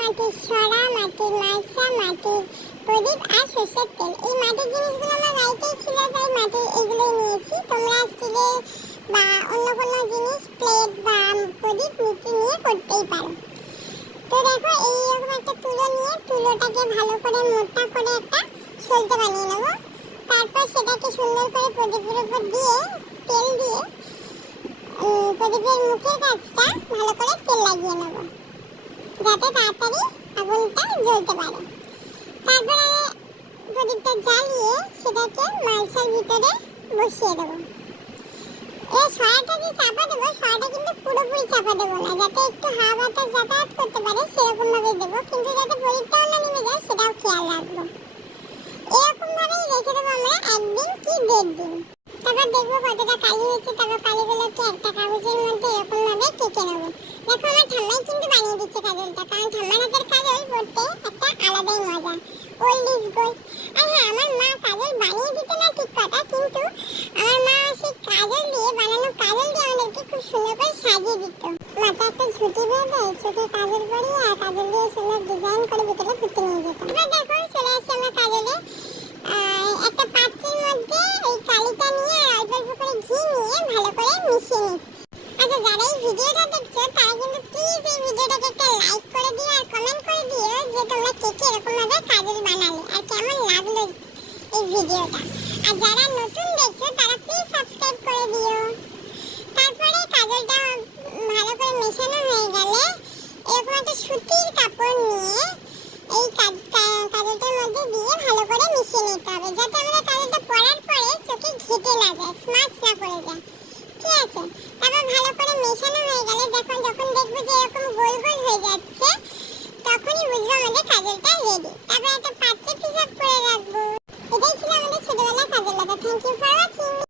মাটির সরা মাটির মালসা, মাটির প্রদীপ আর সর্ষের তেল। এই মাটির জিনিসগুলো আমার বাড়িতেই ছিল, তাই মাটি এগুলোই নিয়েছি। তোমরা স্টিলের বা অন্য কোনো জিনিস, প্লেট বা প্রদীপ নিতে নিয়ে করতেই পারো। তো দেখো, এইরকম একটা তুলো নিয়ে তুলোটাকে ভালো করে মোটা করে একটা সলতে বানিয়ে নেব। তারপর সেটাকে সুন্দর করে প্রদীপের উপর দিয়ে, তেল দিয়ে প্রদীপের মুখের কাজটা ভালো করে তেল লাগিয়ে নেব। যাতে তাড়াতাড়ি আগুনটা জ্বলতে পারে। তারপরে প্রদীপটা জ্বালিয়ে সেটাকে মালসার ভিতরে বসিয়ে দেবো। এই সয়াটা যে চাপা দেবো, সয়াটা কিন্তু পুরোপুরি চাপা দেবো না। যাতে একটু হাওয়া বাতাস যাতায়াত করতে পারে সেরকম ভাবে দেবো। কিন্তু যাতে প্রদীপটাও না নেমে যায়, সেটাও খেয়াল রাখব। এরকম ভাবেই রেখে দেবো আমরা একদিন কি দেড় দিন। তারপর দেখব কতটা কালি হয়েছে, তারপর কালিগুলোকে একটা কাগজের মধ্যে এরকম ভাবে কেটে নেব। দেখো আমার ঠাম্মাই কিন্তু বানিয়ে দিচ্ছে কাজলটা। কারণ ঠাম্মার হাতের কাজল করতে একটা আলাদাই মজা। ওল্ড ইজ গোল্ড আর হ্যাঁ আমার মা কাজল বানিয়ে দিত না ঠিক কথা, কিন্তু আমার মা সেই কাজল দিয়ে বানানো কাজল দিয়ে আমাদেরকে খুব সুন্দর করে সাজিয়ে দিত। মাথা একটা ঝুঁটি বেঁধে চোখে কাজল পরিয়ে আর কাজল দিয়ে সুন্দর ডিজাইন করে ভিতরে ঘুরতে নিয়ে যেতাম এবার দেখো চলে আসছে আমরা কাজলে। একটা পাত্রের মধ্যে এই কালিটা নিয়ে আর অল্প অল্প করে ঘি নিয়ে ভালো করে মিশিয়ে নিচ্ছি। আচ্ছা যারা এই ভিডিওটা দেখছ, তারা কিন্তু প্লিজ এই ভিডিওটাকে একটা লাইক করে দিও আর কমেন্ট করে দিও যে তোমরা কে কে এরকম ভাবে কাজল বানালে আর কেমন লাগল এই ভিডিওটা। আর যারা নতুন দেখছ, তারা প্লিজ সাবস্ক্রাইব করে দিও। তারপরে কাজলটা ভালো করে মেশানো হয়ে গেলে এরকম একটা সুতির কাপড় নিয়ে এই কাজ- কাজলটার মধ্যে দিয়ে ভালো করে মিশিয়ে নিতে হবে, যাতে আমাদের কাজলটা পরার পরে চোখে ঘেটে না যায় স্মাচ না পড়ে যায় ঠিক আছে তারপর ভালো করে মেশানো হয়ে গেলে দেখুন যখন দেখব যে এরকম গোল গোল হয়ে যাচ্ছে, তখনই বুঝব আমাদের কাজলটা রেডি তারপর একটা